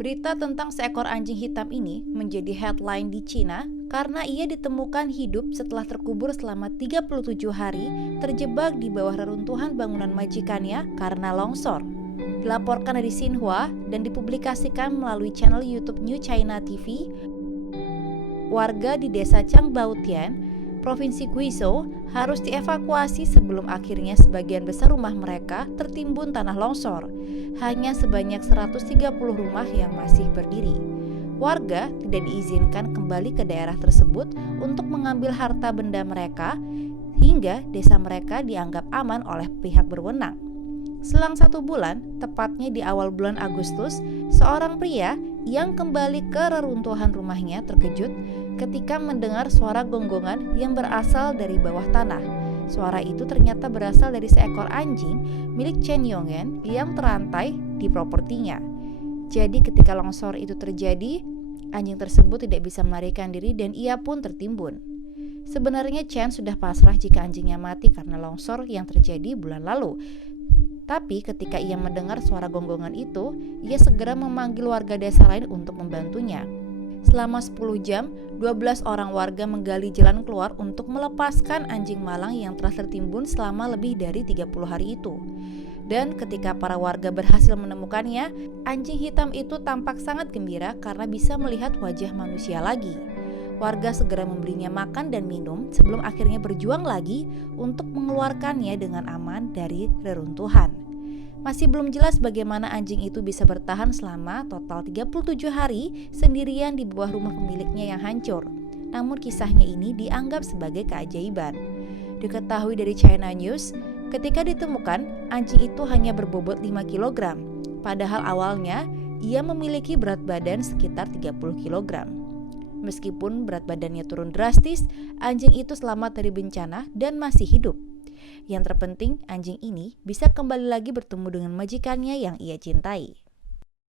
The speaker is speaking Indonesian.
Berita tentang seekor anjing hitam ini menjadi headline di Cina karena ia ditemukan hidup setelah terkubur selama 37 hari terjebak di bawah reruntuhan bangunan majikannya karena longsor. Dilaporkan dari Xinhua dan dipublikasikan melalui channel YouTube New China TV, warga di desa Changbaotian, Provinsi Guizhou harus dievakuasi sebelum akhirnya sebagian besar rumah mereka tertimbun tanah longsor. Hanya sebanyak 130 rumah yang masih berdiri. Warga tidak diizinkan kembali ke daerah tersebut untuk mengambil harta benda mereka hingga desa mereka dianggap aman oleh pihak berwenang. Selang 1 bulan, tepatnya di awal bulan Agustus, seorang pria yang kembali ke reruntuhan rumahnya terkejut ketika mendengar suara gonggongan yang berasal dari bawah tanah. Suara itu ternyata berasal dari seekor anjing milik Chen Yongyan yang terantai di propertinya. Jadi ketika longsor itu terjadi, anjing tersebut tidak bisa melarikan diri dan ia pun tertimbun. Sebenarnya Chen sudah pasrah jika anjingnya mati karena longsor yang terjadi bulan lalu. Tapi ketika ia mendengar suara gonggongan itu, ia segera memanggil warga desa lain untuk membantunya. Selama 10 jam, 12 orang warga menggali jalan keluar untuk melepaskan anjing malang yang telah tertimbun selama lebih dari 30 hari itu. Dan ketika para warga berhasil menemukannya, anjing hitam itu tampak sangat gembira karena bisa melihat wajah manusia lagi. Warga segera memberinya makan dan minum sebelum akhirnya berjuang lagi untuk mengeluarkannya dengan aman dari reruntuhan. Masih belum jelas bagaimana anjing itu bisa bertahan selama total 37 hari sendirian di bawah rumah pemiliknya yang hancur. Namun kisahnya ini dianggap sebagai keajaiban. Diketahui dari China News, ketika ditemukan, anjing itu hanya berbobot 5 kg. Padahal awalnya ia memiliki berat badan sekitar 30 kg. Meskipun berat badannya turun drastis, anjing itu selamat dari bencana dan masih hidup. Yang terpenting, anjing ini bisa kembali lagi bertemu dengan majikannya yang ia cintai.